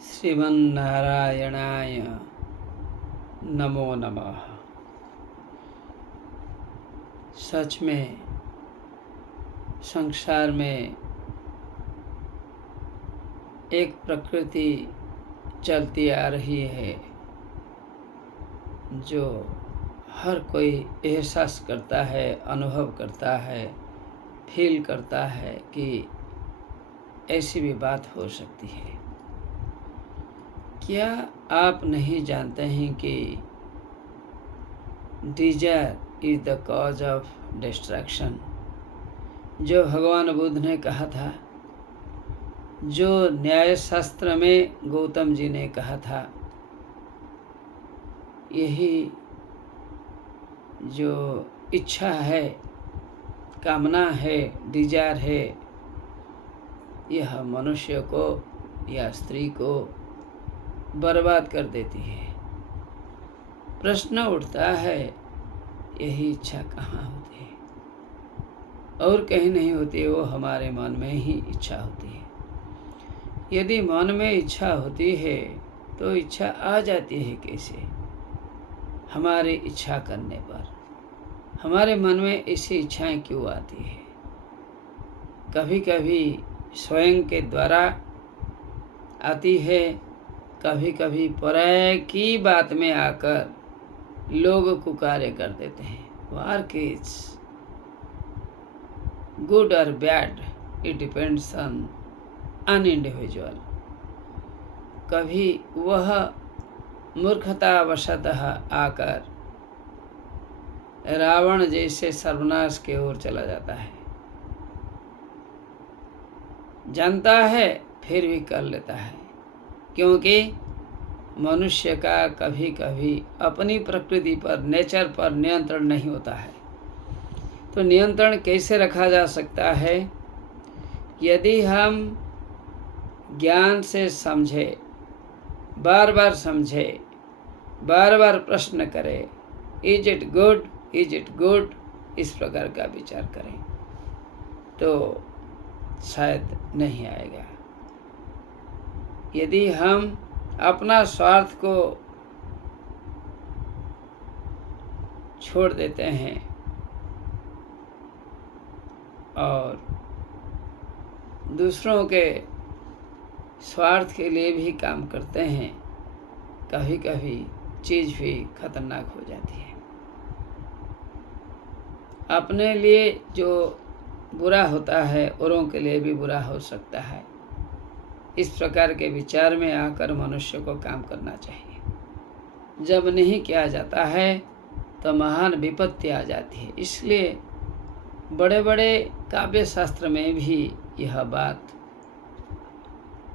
श्रीमन्नारायणाय नमो नमः। सच में संसार में एक प्रकृति चलती आ रही है जो हर कोई एहसास करता है, अनुभव करता है, फील करता है कि ऐसी भी बात हो सकती है। क्या आप नहीं जानते हैं कि desire is the cause of distraction, जो भगवान बुद्ध ने कहा था, जो न्याय शास्त्र में गौतम जी ने कहा था, यही जो इच्छा है, कामना है, डिजायर है, यह मनुष्य को या स्त्री को बर्बाद कर देती है। प्रश्न उठता है, यही इच्छा कहाँ होती है? और कहीं नहीं होती है, वो हमारे मन में ही इच्छा होती है। यदि मन में इच्छा होती है तो इच्छा आ जाती है कैसे? हमारी इच्छा करने पर हमारे मन में ऐसी इच्छाएं क्यों आती है? कभी कभी स्वयं के द्वारा आती है, कभी कभी पराये की बात में आकर लोग को कार्य कर देते हैं। वर्क इज गुड और bad, it depends on an individual. कभी वह मूर्खतावशतः आकर रावण जैसे सर्वनाश की ओर चला जाता है, जानता है फिर भी कर लेता है, क्योंकि मनुष्य का कभी कभी अपनी प्रकृति पर, नेचर पर नियंत्रण नहीं होता है। तो नियंत्रण कैसे रखा जा सकता है? यदि हम ज्ञान से समझे, बार बार समझे, बार बार प्रश्न करें, is it good, is it good, इस प्रकार का विचार करें तो शायद नहीं आएगा। यदि हम अपना स्वार्थ को छोड़ देते हैं और दूसरों के स्वार्थ के लिए भी काम करते हैं, कभी कभी चीज़ भी खतरनाक हो जाती है। अपने लिए जो बुरा होता है, औरों के लिए भी बुरा हो सकता है। इस प्रकार के विचार में आकर मनुष्य को काम करना चाहिए। जब नहीं किया जाता है तो महान विपत्ति आ जाती है। इसलिए बड़े बड़े काव्य शास्त्र में भी यह बात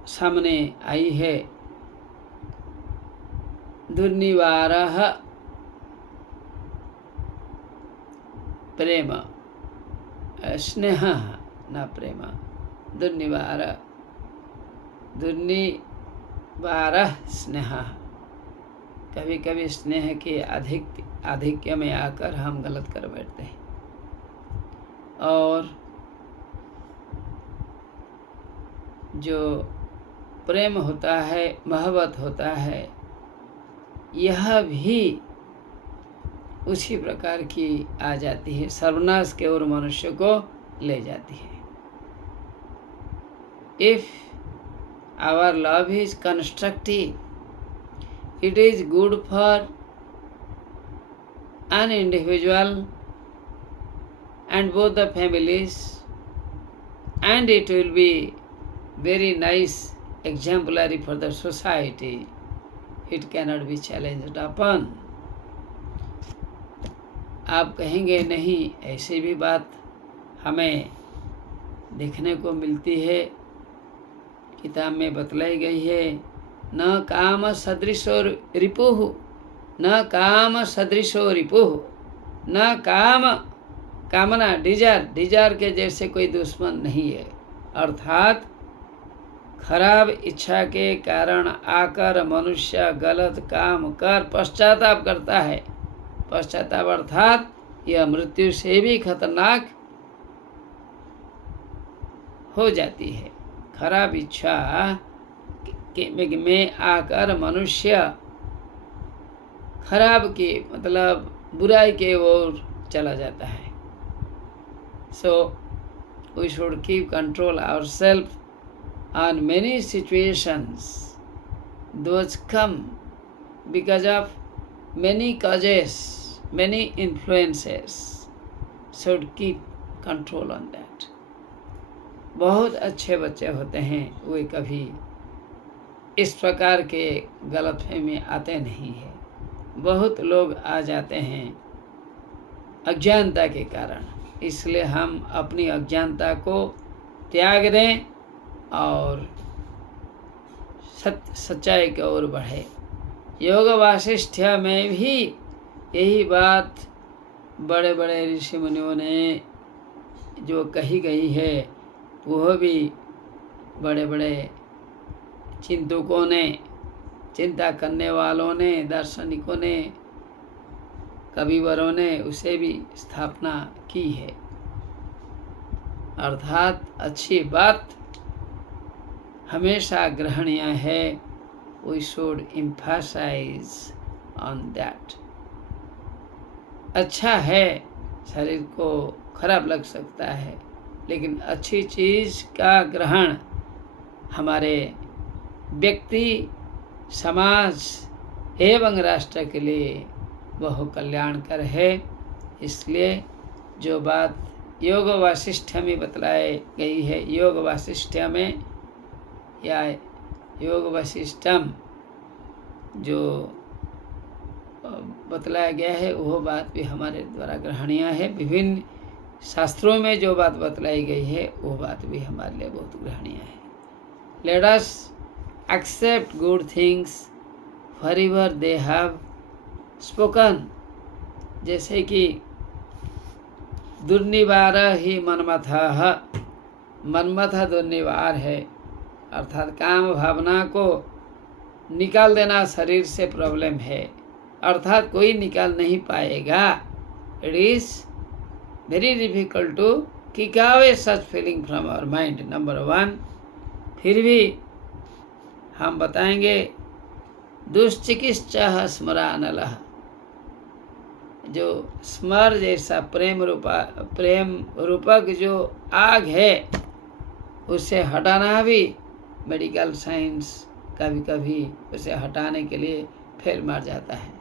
सामने आई है। दुर्निवारः प्रेम, स्नेह न प्रेम, दुर्निवारः स्नेह। कभी कभी स्नेह के आधिक्य में आकर हम गलत कर बैठते हैं। और जो प्रेम होता है, मोहब्बत होता है, यह भी उसी प्रकार की आ जाती है, सर्वनाश के ओर मनुष्य को ले जाती है। If our love is constructive, it is good for an individual and both the families, and it will be very nice exemplary for the society. It cannot be challenged upon. आप कहेंगे नहीं, ऐसी भी बात हमें देखने को मिलती है, किताब में बतलाई गई है। न काम सदृशो रिपुः, न काम सदृशो रिपुः, न कामना, डिजायर के जैसे कोई दुश्मन नहीं है। अर्थात खराब इच्छा के कारण आकर मनुष्य गलत काम कर पश्चाताप करता है। पश्चाताप अर्थात यह मृत्यु से भी खतरनाक हो जाती है। खराब इच्छा में आकर मनुष्य खराब की मतलब बुराई के ओर चला जाता है। So we should keep control ourselves on many situations those come because of many causes, many influences, should keep control on that. बहुत अच्छे बच्चे होते हैं, वे कभी इस प्रकार के गलतफहमी में आते नहीं हैं। बहुत लोग आ जाते हैं अज्ञानता के कारण, इसलिए हम अपनी अज्ञानता को त्याग दें और सच्चाई की ओर बढ़े। योग वासिष्ठ में भी यही बात बड़े बड़े ऋषि मुनियों ने जो कही गई है, वह भी बड़े बड़े चिंतकों ने, चिंता करने वालों ने, दार्शनिकों ने, कविवरों ने उसे भी स्थापना की है। अर्थात अच्छी बात हमेशा ग्रहणीय है। We should emphasize on that. अच्छा है, शरीर को खराब लग सकता है, लेकिन अच्छी चीज़ का ग्रहण हमारे व्यक्ति, समाज एवं राष्ट्र के लिए बहु कल्याणकर है। इसलिए जो बात योग वासिष्ठ में बतलाई गई है, योग वासिष्ठ में या योग वशिष्ठम जो बतलाया गया है, वह बात भी हमारे द्वारा ग्रहणीय है। विभिन्न शास्त्रों में जो बात बतलाई गई है, वो बात भी हमारे लिए बहुत ग्रहणीय है। Let us accept good things forever they have spoken. जैसे कि दुर्निवार ही मनमथः, मनमथ दुर्निवार है, अर्थात काम भावना को निकाल देना शरीर से प्रॉब्लम है, अर्थात कोई निकाल नहीं पाएगा। It is very difficult to kick away such feeling from our mind, number 1। फिर भी हम बताएंगे दुश्चिकित्सा स्मरानलः, जो स्मर जैसा प्रेम रूपक जो आग है, उसे हटाना भी मेडिकल साइंस कभी कभी उसे हटाने के लिए फेल मार जाता है,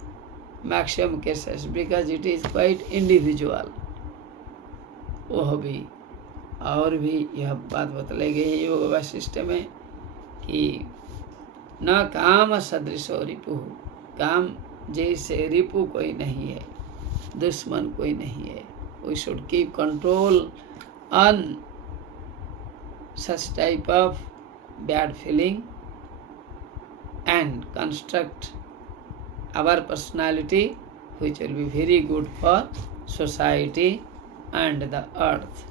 maximum cases, because it is quite individual. वह भी और भी यह बात बतलाई गई है योग वासिष्ठ में कि न काम सदृशो रिपु, काम जैसे रिपु कोई नहीं है, दुश्मन कोई नहीं है। We should keep control on such type of bad feeling and construct our personality which will be very good for society and the earth.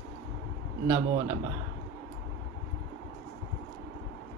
Namo Namah.